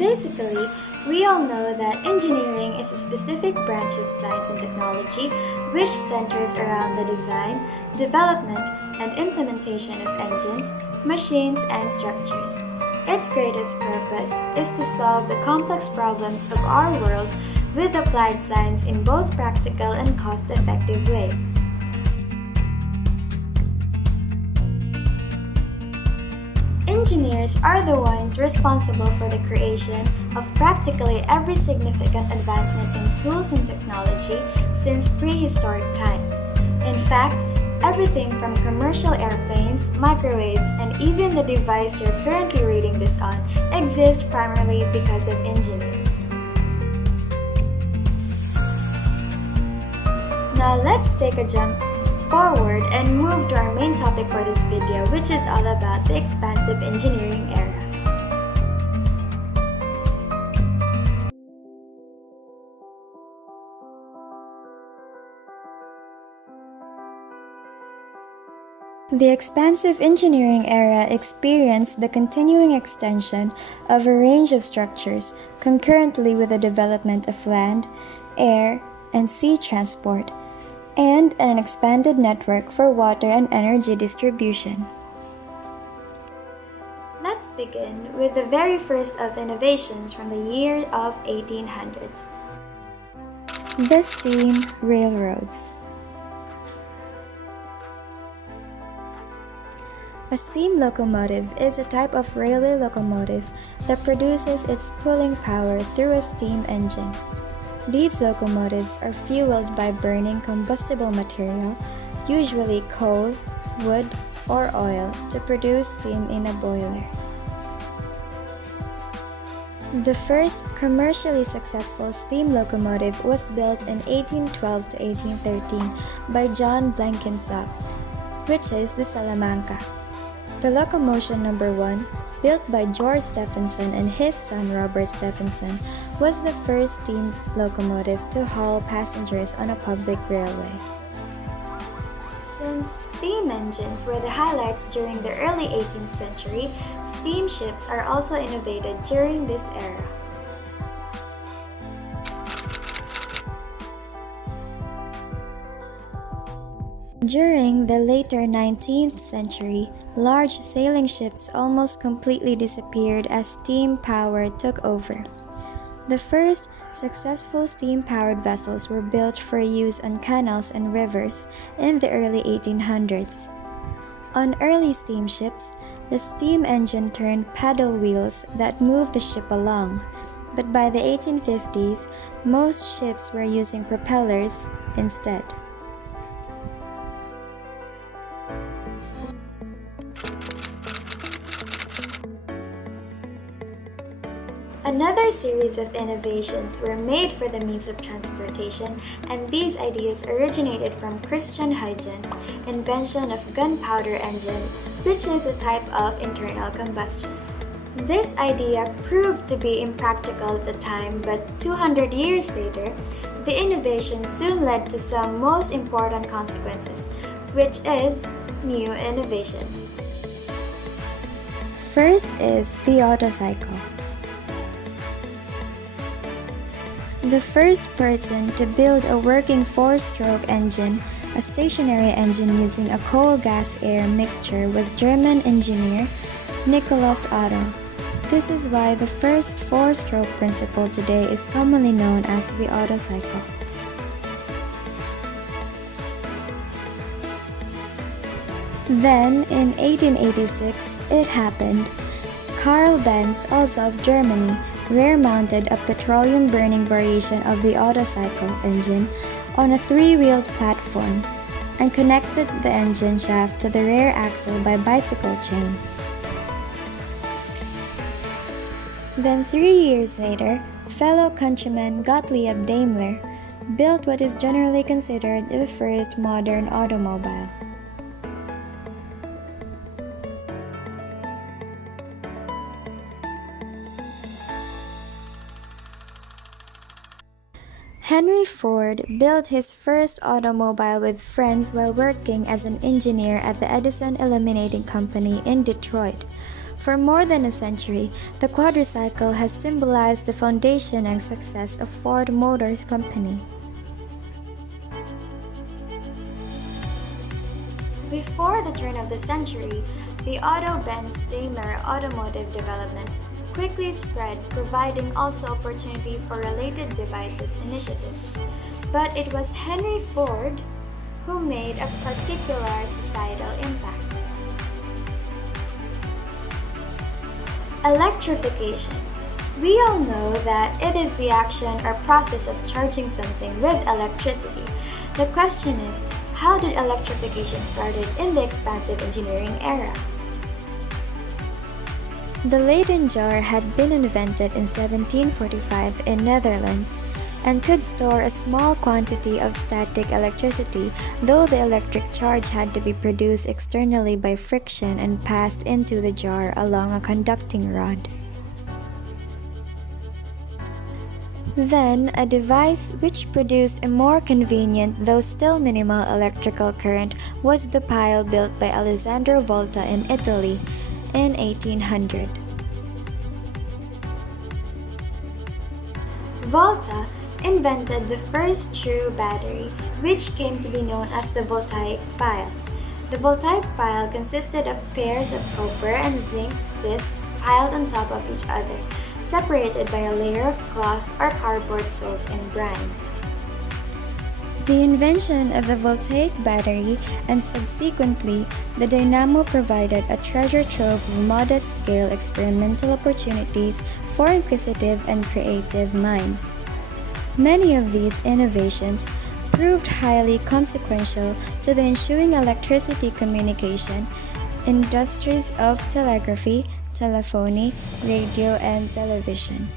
Basically, we all know that engineering is a specific branch of science and technology which centers around the design, development, and implementation of engines, machines, and structures. Its greatest purpose is to solve the complex problems of our world with applied science in both practical and cost-effective ways. Engineers are the ones responsible for the creation of practically every significant advancement in tools and technology since prehistoric times. In fact, everything from commercial airplanes, microwaves, and even the device you're currently reading this on exists primarily because of engineers. Now let's take a jump forward and move to our main topic for this video, which is all about the expansive engineering era. The expansive engineering era experienced the continuing extension of a range of structures concurrently with the development of land, air, and sea transport, and an expanded network for water and energy distribution. Let's begin with the very first of innovations from the year of 1800s. The steam railroads. A steam locomotive is a type of railway locomotive that produces its pulling power through a steam engine. These locomotives are fueled by burning combustible material, usually coal, wood, or oil, to produce steam in a boiler. The first commercially successful steam locomotive was built in 1812 to 1813 by John Blenkinsop, which is the Salamanca. The locomotion number 1, built by George Stephenson and his son Robert Stephenson, was the first steam locomotive to haul passengers on a public railway. Since steam engines were the highlights during the early 18th century, steamships are also innovated during this era. During the later 19th century, large sailing ships almost completely disappeared as steam power took over. The first successful steam-powered vessels were built for use on canals and rivers in the early 1800s. On early steamships, the steam engine turned paddle wheels that moved the ship along, but by the 1850s, most ships were using propellers instead. Another series of innovations were made for the means of transportation, and these ideas originated from Christian Huygens' invention of gunpowder engine, which is a type of internal combustion. This idea proved to be impractical at the time, but 200 years later, the innovation soon led to some most important consequences, which is new innovations. First is the autocycle. The first person to build a working four-stroke engine, a stationary engine using a coal-gas-air mixture, was German engineer Nicholas Otto. This is why the first four-stroke principle today is commonly known as the autocycle. Then, in 1886, it happened. Carl Benz, also of Germany, rear-mounted a petroleum-burning variation of the autocycle engine on a three-wheeled platform and connected the engine shaft to the rear axle by bicycle chain. Then 3 years later, fellow countryman Gottlieb Daimler built what is generally considered the first modern automobile. Henry Ford built his first automobile with friends while working as an engineer at the Edison Illuminating Company in Detroit. For more than a century, the quadricycle has symbolized the foundation and success of Ford Motor Company. Before the turn of the century, the Otto-Benz-Daimler automotive developments quickly spread, providing also opportunity for related devices initiatives. But it was Henry Ford who made a particular societal impact. Electrification. We all know that it is the action or process of charging something with electricity. The question is, how did electrification started in the expansive engineering era? The Leyden jar had been invented in 1745 in Netherlands and could store a small quantity of static electricity, though the electric charge had to be produced externally by friction and passed into the jar along a conducting rod. Then, a device which produced a more convenient though still minimal electrical current was the pile built by Alessandro Volta in Italy in 1800. Volta invented the first true battery, which came to be known as the voltaic pile. The voltaic pile consisted of pairs of copper and zinc discs piled on top of each other, separated by a layer of cloth or cardboard soaked in brine. The invention of the voltaic battery and subsequently the dynamo provided a treasure trove of modest-scale experimental opportunities for inquisitive and creative minds. Many of these innovations proved highly consequential to the ensuing electricity communication industries of telegraphy, telephony, radio, and television.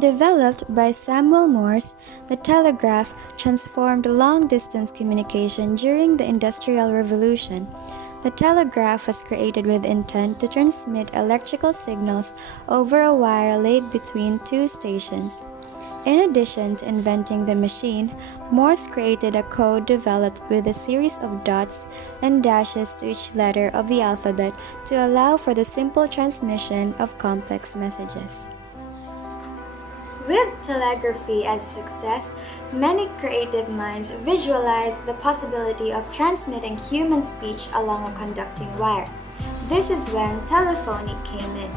Developed by Samuel Morse, the telegraph transformed long-distance communication during the Industrial Revolution. The telegraph was created with intent to transmit electrical signals over a wire laid between two stations. In addition to inventing the machine, Morse created a code developed with a series of dots and dashes to each letter of the alphabet to allow for the simple transmission of complex messages. With telegraphy as a success, many creative minds visualized the possibility of transmitting human speech along a conducting wire. This is when telephony came in.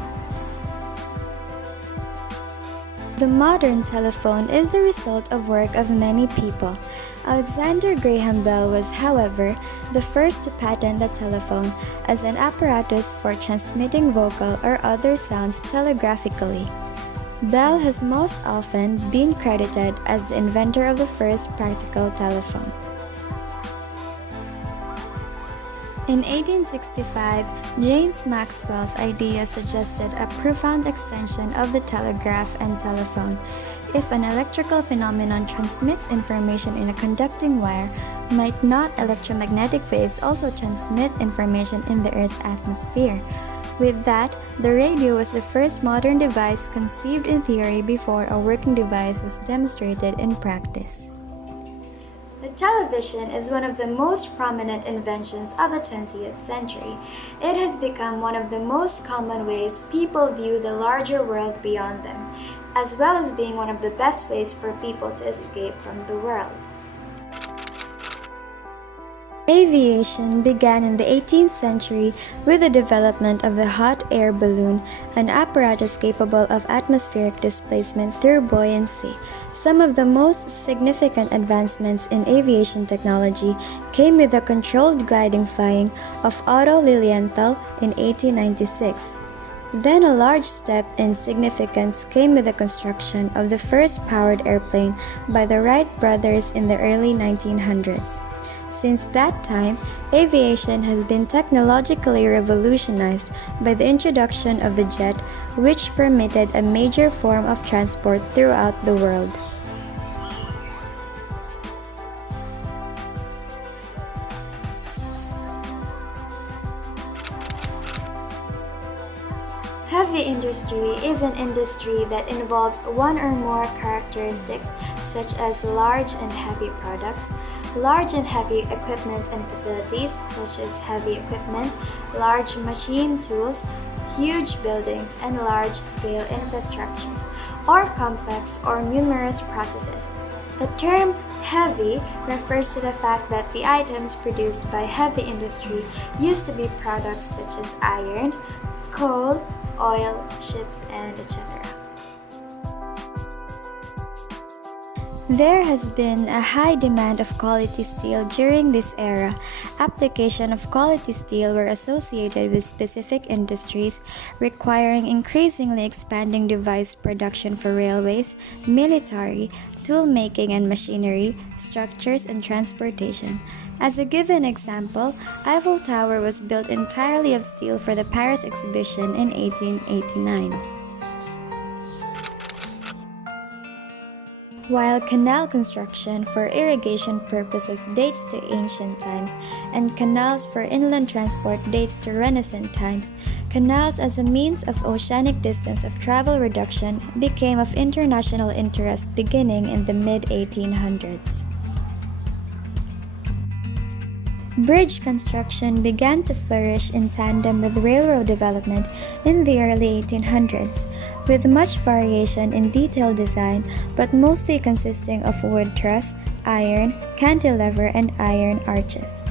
The modern telephone is the result of work of many people. Alexander Graham Bell was, however, the first to patent the telephone as an apparatus for transmitting vocal or other sounds telegraphically. Bell has most often been credited as the inventor of the first practical telephone. In 1865, James Maxwell's idea suggested a profound extension of the telegraph and telephone. If an electrical phenomenon transmits information in a conducting wire, might not electromagnetic waves also transmit information in the Earth's atmosphere? With that, the radio was the first modern device conceived in theory before a working device was demonstrated in practice. The television is one of the most prominent inventions of the 20th century. It has become one of the most common ways people view the larger world beyond them, as well as being one of the best ways for people to escape from the world. Aviation began in the 18th century with the development of the hot air balloon, an apparatus capable of atmospheric displacement through buoyancy. Some of the most significant advancements in aviation technology came with the controlled gliding flying of Otto Lilienthal in 1896. Then a large step in significance came with the construction of the first powered airplane by the Wright brothers in the early 1900s. Since that time, aviation has been technologically revolutionized by the introduction of the jet, which permitted a major form of transport throughout the world. industry is an industry that involves one or more characteristics such as large and heavy products, large and heavy equipment and facilities such as heavy equipment, large machine tools, huge buildings, and large-scale infrastructures, or complex or numerous processes. The term heavy refers to the fact that the items produced by heavy industry used to be products such as iron, coal, oil, ships, and etc. There has been a high demand of quality steel during this era. Application of quality steel were associated with specific industries, requiring increasingly expanding device production for railways, military, tool making and machinery, structures, and transportation. As a given example, Eiffel Tower was built entirely of steel for the Paris exhibition in 1889. While canal construction for irrigation purposes dates to ancient times, and canals for inland transport dates to Renaissance times, canals as a means of oceanic distance of travel reduction became of international interest beginning in the mid-1800s. Bridge construction began to flourish in tandem with railroad development in the early 1800s, with much variation in detailed design, but mostly consisting of wood truss, iron, cantilever, and iron arches.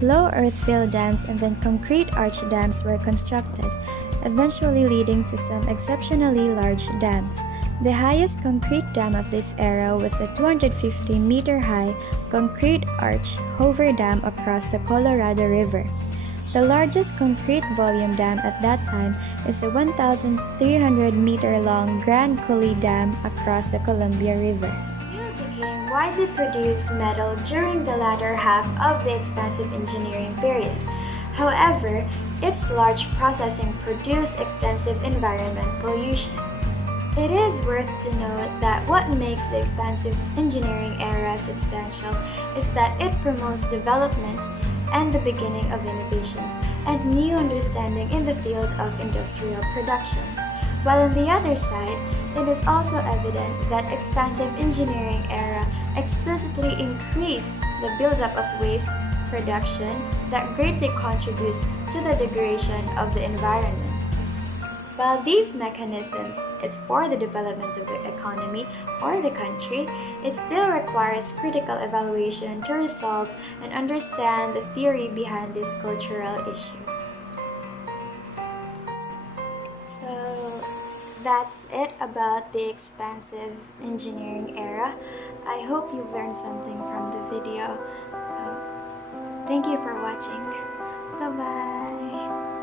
Low earth-fill dams and then concrete arch dams were constructed, eventually leading to some exceptionally large dams. The highest concrete dam of this era was a 250-meter-high concrete arch Hoover Dam across the Colorado River. The largest concrete volume dam at that time is the 1,300-meter-long Grand Coulee Dam across the Columbia River. Steel became widely produced metal during the latter half of the expansive engineering period. However, its large processing produced extensive environmental pollution. It is worth to note that what makes the expansive engineering era substantial is that it promotes development and the beginning of innovations and new understanding in the field of industrial production. While on the other side, it is also evident that expansive engineering era explicitly increased the buildup of waste production that greatly contributes to the degradation of the environment. While these mechanisms is for the development of the economy or the country, it still requires critical evaluation to resolve and understand the theory behind this cultural issue. So that's it about the expansive engineering era. I hope you learned something from the video. Thank you for watching. Bye-bye.